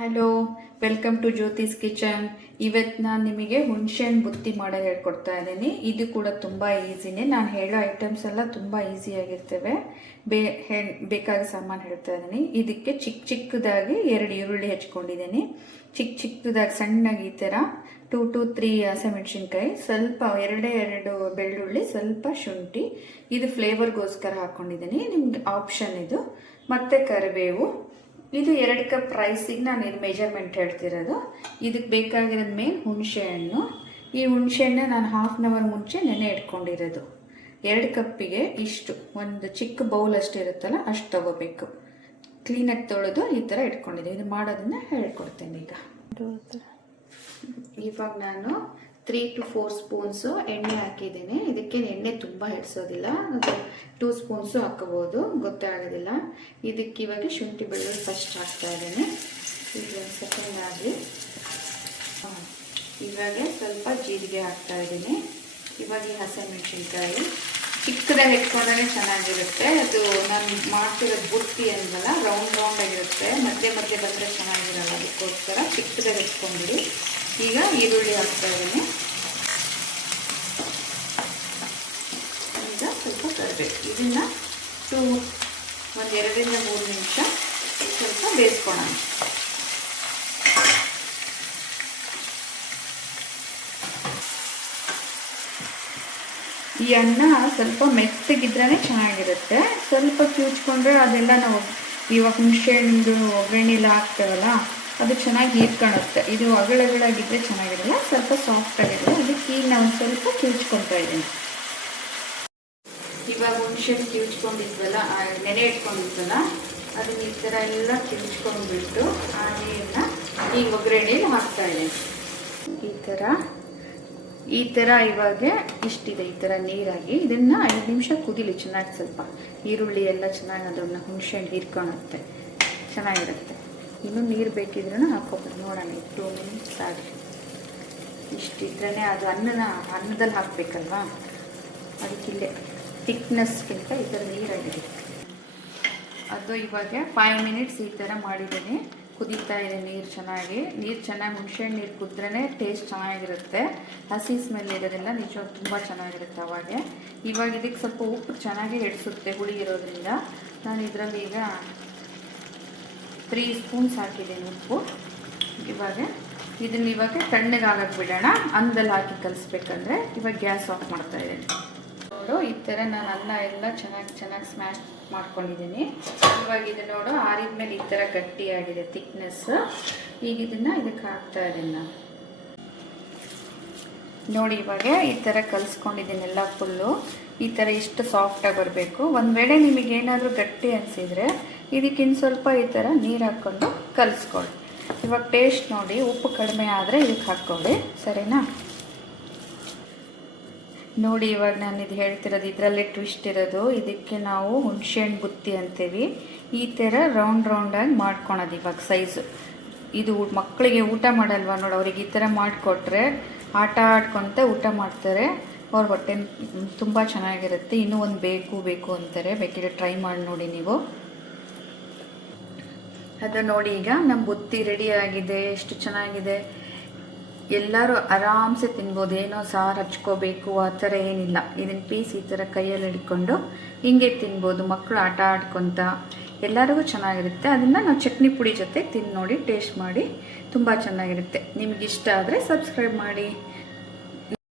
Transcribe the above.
Hello, welcome to Jyoti's kitchen. ಇವತ್ತು ನಾನು ನಿಮಗೆ ಹುಣಸೆಹಣ್ಣು ಬುತ್ತಿ ಮಾಡೋದು ಹೇಳ್ಕೊಡ್ತಾ ಇದ್ದೀನಿ. ಇದು ಕೂಡ ತುಂಬ ಈಸಿನೇ. ನಾನು ಹೇಳೋ ಐಟಮ್ಸ್ ಎಲ್ಲ ತುಂಬ ಈಸಿಯಾಗಿರ್ತವೆ. ಬೇಕಾದ ಸಾಮಾನು ಹೇಳ್ತಾ ಇದ್ದೀನಿ. ಇದಕ್ಕೆ ಚಿಕ್ಕದಾಗಿ 2 ಈರುಳ್ಳಿ ಹೆಚ್ಕೊಂಡಿದ್ದೀನಿ. ಚಿಕ್ಕದಾಗಿ ಸಣ್ಣಗೆ ಈ ಥರ 2 to 3 ಹಸಿಮೆಣಸಿನ್ಕಾಯಿ, ಸ್ವಲ್ಪ 2 ಬೆಳ್ಳುಳ್ಳಿ, ಸ್ವಲ್ಪ ಶುಂಠಿ. ಇದು ಫ್ಲೇವರ್ಗೋಸ್ಕರ ಹಾಕ್ಕೊಂಡಿದ್ದೀನಿ. ನಿಮ್ಗೆ ಆಪ್ಷನ್ ಇದು. ಮತ್ತು ಕರಿಬೇವು. ಇದು 2 ಕಪ್ ರೈಸಿಗೆ ನಾನು ಇದು ಮೆಜರ್ಮೆಂಟ್ ಹೇಳ್ತಿರೋದು. ಇದಕ್ಕೆ ಬೇಕಾಗಿರೋದು ಮೇನ್ ಹುಣಸೆಹಣ್ಣು. ಈ ಹುಣಸೆಹಣ್ಣು ನಾನು ಹಾಫ್ ಆನ್ ಅವರ್ ಮುಂಚೆ ನೆನೆ ಇಟ್ಕೊಂಡಿರೋದು. 2 ಕಪ್ಪಿಗೆ ಇಷ್ಟು, ಒಂದು ಚಿಕ್ಕ ಬೌಲ್ ಅಷ್ಟು ಇರುತ್ತಲ್ಲ ಅಷ್ಟು ತಗೋಬೇಕು. ಕ್ಲೀನಾಗಿ ತೊಳೆದು ಈ ಥರ ಇಟ್ಕೊಂಡಿದ್ದೀನಿ. ಇದು ಮಾಡೋದನ್ನ ಹೇಳ್ಕೊಡ್ತೇನೆ ಈಗ. ಇವಾಗ ನಾನು 3 to 4 ಸ್ಪೂನ್ಸು ಎಣ್ಣೆ ಹಾಕಿದ್ದೀನಿ. ಇದಕ್ಕೆ ಎಣ್ಣೆ ತುಂಬ ಹಿಡಿಸೋದಿಲ್ಲ, 2 ಸ್ಪೂನ್ಸು ಹಾಕೋಬೋದು, ಗೊತ್ತಾಗೋದಿಲ್ಲ. ಇದಕ್ಕೆ ಇವಾಗ ಶುಂಠಿ ಬೆಳ್ಳುಳ್ಳಿ ಫಸ್ಟ್ ಹಾಕ್ತಾ ಇದ್ದೀನಿ. ಈಗ 1 ಸೆಕೆಂಡ್ ಆಗಲಿ. ಇವಾಗ ಸ್ವಲ್ಪ ಜೀರಿಗೆ ಹಾಕ್ತಾ ಇದ್ದೀನಿ. ಇವಾಗ ಈ ಹಸಿಮೆಣಸಿನ್ಕಾಯಿ ಚಿಕ್ಕದಾಗಿ ಇಟ್ಕೊಂಡ್ರೆ ಚೆನ್ನಾಗಿರುತ್ತೆ. ಅದು ನಾನು ಮಾಡ್ತಿರೋದು ಬುತ್ತಿ ಅಂದಲ್ಲ, ರೌಂಡ್ ಆಗಿರುತ್ತೆ. ಮಧ್ಯೆ ಬಂದರೆ ಚೆನ್ನಾಗಿರಲ್ಲ, ಅದಕ್ಕೋಸ್ಕರ ಚಿಕ್ಕದಾಗಿ ಇಟ್ಕೊಂಡಿರಿ. ಈಗ ಈರುಳ್ಳಿ ಹಾಕ್ತಾ ಇದ್ದೀನಿ. ಈಗ ಸ್ವಲ್ಪ ಕರಿಬೇಕು. ಇದನ್ನು 1-2 ರಿಂದ 3 ನಿಮಿಷ ಸ್ವಲ್ಪ ಬೇಯಿಸ್ಕೊಳ್ಳೋಣ. ಈ ಅನ್ನ ಸ್ವಲ್ಪ ಮೆತ್ತಗಿದ್ರೇ ಚೆನ್ನಾಗಿರುತ್ತೆ. ಸ್ವಲ್ಪ ಕಿವುಚ್ಕೊಂಡ್ರೆ ಅದೆಲ್ಲ ನಾವು ಇವಾಗ ಹುಣಸೆಹಣ್ಣು ಒಗ್ಗರಣೆಲ್ಲ ಹಾಕ್ತೇವಲ್ಲ, ಅದು ಚೆನ್ನಾಗಿ ಹೀರ್ಕೊಳ್ಳುತ್ತೆ. ಇದು ಅಗಳಾಗಿದ್ದರೆ ಚೆನ್ನಾಗಿರಲ್ಲ, ಸ್ವಲ್ಪ ಸಾಫ್ಟಾಗಿರುತ್ತೆ. ಅದಕ್ಕೆ ಈಗ ನಾವು ಸ್ವಲ್ಪ ಕಿವುಚ್ಕೊತಾ ಇದ್ದೀನಿ. ಇವಾಗ ಹುಣಸೆಹಣ್ಣು ಕಿವುಚ್ಕೊಂಡಿದ್ವಲ್ಲ, ನೆನೆ ಇಟ್ಕೊಂಡಿದ್ವಲ್ಲ, ಅದನ್ನ ಈ ಥರ ಎಲ್ಲ ಕಿವುಚ್ಕೊಂಡ್ಬಿಟ್ಟು ಆ ನೀರನ್ನ ಈ ಒಗ್ಗರಣೆಯಲ್ಲಿ ಹಾಕ್ತಾ ಇದ್ದೀನಿ. ಈ ಥರ ಇವಾಗ ಇಷ್ಟಿದೆ, ಈ ಥರ ನೀರಾಗಿ ಇದನ್ನು 5 ನಿಮಿಷ ಕುದಿಲಿ ಚೆನ್ನಾಗಿ. ಸ್ವಲ್ಪ ಈರುಳ್ಳಿ ಎಲ್ಲ ಚೆನ್ನಾಗಿ ಅದನ್ನು ಹುಣಸೆಹಣ್ಣು ಹೀರ್ಕೊಳ್ಳುತ್ತೆ, ಚೆನ್ನಾಗಿರುತ್ತೆ. ಇನ್ನೂ ನೀರು ಬೇಕಿದ್ರೂ ಹಾಕ್ಕೊಬೋದು. ನೋಡೋಣ, 2 ಮಿನಿಟ್ಸ್ ಆಗಲಿ. ಇಷ್ಟಿದ್ರೇ ಅದು ಅನ್ನದಲ್ಲಿ ಹಾಕಬೇಕಲ್ವಾ, ಅದಕ್ಕಿಲ್ಲೇ ಥಿಕ್ನೆಸ್ಗಿಂತ ಈ ಥರ ನೀರಾಗಿದೆ. ಅದು ಇವಾಗ 5 ಮಿನಿಟ್ಸ್ ಈ ಥರ ಮಾಡಿದ್ದೀನಿ. ಕುದೀತಾ ಇದೆ ನೀರು ಚೆನ್ನಾಗಿ ಹುಣಸೆಹಣ್ಣು ನೀರು ಕುದ್ರೇ ಟೇಸ್ಟ್ ಚೆನ್ನಾಗಿರುತ್ತೆ. ಹಸಿ ಸ್ಮೆಲ್ ಇರೋದಿಲ್ಲ, ನಿಜವಾಗಿ ತುಂಬ ಚೆನ್ನಾಗಿರುತ್ತೆ ಅವಾಗ. ಇವಾಗ ಇದಕ್ಕೆ ಸ್ವಲ್ಪ ಉಪ್ಪು ಚೆನ್ನಾಗಿ ಹಿಡಿಸುತ್ತೆ ಹುಳಿ ಇರೋದ್ರಿಂದ. ನಾನು ಇದರಲ್ಲಿ ಈಗ 3 ಸ್ಪೂನ್ಸ್ ಹಾಕಿದ್ದೀನಿ ಉಪ್ಪು. ಇವಾಗ ತಣ್ಣಗಾಗಕ್ಕೆ ಬಿಡೋಣ. ಅನ್ನದಲ್ಲಿ ಹಾಕಿ ಕಲಿಸ್ಬೇಕಂದ್ರೆ ಇವಾಗ ಗ್ಯಾಸ್ ಆಫ್ ಮಾಡ್ತಾ ಇದ್ದೀನಿ. ನೋಡು, ಈ ಥರ ನಾನು ಅನ್ನ ಎಲ್ಲ ಚೆನ್ನಾಗಿ ಸ್ಮ್ಯಾಶ್ ಮಾಡ್ಕೊಂಡಿದ್ದೀನಿ. ಇವಾಗ ಇದು ನೋಡು, ಆರಿದ್ಮೇಲೆ ಈ ಥರ ಗಟ್ಟಿಯಾಗಿದೆ ಥಿಕ್ನೆಸ್. ಈಗ ಇದಕ್ಕೆ ಹಾಕ್ತಾ ಇದ್ದೀನಿ ನಾನು. ನೋಡಿ, ಇವಾಗ ಈ ಥರ ಕಲಿಸ್ಕೊಂಡಿದ್ದೀನಿ ಎಲ್ಲ ಫುಲ್ಲು. ಈ ಥರ ಇಷ್ಟು ಸಾಫ್ಟಾಗಿ ಬರಬೇಕು. ಒಂದು ವೇಳೆ ನಿಮಗೇನಾದರೂ ಗಟ್ಟಿ ಅನಿಸಿದರೆ ಇದಕ್ಕಿಂತ ಸ್ವಲ್ಪ ಈ ಥರ ನೀರು ಹಾಕ್ಕೊಂಡು ಕಲಿಸ್ಕೊಳ್ಳಿ. ಇವಾಗ ಟೇಸ್ಟ್ ನೋಡಿ, ಉಪ್ಪು ಕಡಿಮೆ ಆದರೆ ಇದಕ್ಕೆ ಹಾಕ್ಕೊಳ್ಳಿ, ಸರಿನಾ? ನೋಡಿ, ಇವಾಗ ನಾನು ಇದು ಹೇಳ್ತಿರೋದು ಇದರಲ್ಲೇ ಟ್ವಿಸ್ಟ್ ಇರೋದು. ಇದಕ್ಕೆ ನಾವು ಹುಣಸೆಹಣ್ಣು ಬುತ್ತಿ ಅಂತೀವಿ. ಈ ಥರ ರೌಂಡಾಗಿ ಮಾಡ್ಕೊಳೋದು. ಇವಾಗ ಸೈಜು ಇದು ಮಕ್ಕಳಿಗೆ ಊಟ ಮಾಡಲ್ವ ನೋಡಿ, ಅವ್ರಿಗೆ ಈ ಥರ ಮಾಡಿಕೊಟ್ರೆ ಆಟ ಆಡ್ಕೊತ ಊಟ ಮಾಡ್ತಾರೆ. ಅವ್ರ ಹೊಟ್ಟೆ ತುಂಬ ಚೆನ್ನಾಗಿರುತ್ತೆ. ಇನ್ನೂ ಒಂದು ಬೇಕು ಅಂತಾರೆ. ಬೇಕಿದ್ರೆ ಟ್ರೈ ಮಾಡಿ ನೋಡಿ ನೀವು. ಅದು ನೋಡಿ, ಈಗ ನಮ್ಮ ಬುತ್ತಿ ರೆಡಿ ಆಗಿದೆ. ಎಷ್ಟು ಚೆನ್ನಾಗಿದೆ. ಎಲ್ಲರೂ ಆರಾಮ್ಸೆ ತಿನ್ಬೋದು. ಏನೋ ಸಾರು ಹಚ್ಕೋಬೇಕು ಆ ಥರ ಏನಿಲ್ಲ. ಇದನ್ನು ಪೀಸ್ ಈ ಥರ ಕೈಯಲ್ಲಿ ಹಿಡ್ಕೊಂಡು ಹಿಂಗೆ ತಿನ್ಬೋದು. ಮಕ್ಕಳು ಆಟ ಆಡ್ಕೊತ ಎಲ್ಲರಿಗೂ ಚೆನ್ನಾಗಿರುತ್ತೆ. ಅದನ್ನು ನಾವು ಚಟ್ನಿ ಪುಡಿ ಜೊತೆ ತಿಂದು ನೋಡಿ, ಟೇಸ್ಟ್ ಮಾಡಿ, ತುಂಬ ಚೆನ್ನಾಗಿರುತ್ತೆ. ನಿಮಗಿಷ್ಟ ಆದರೆ ಸಬ್ಸ್ಕ್ರೈಬ್ ಮಾಡಿ.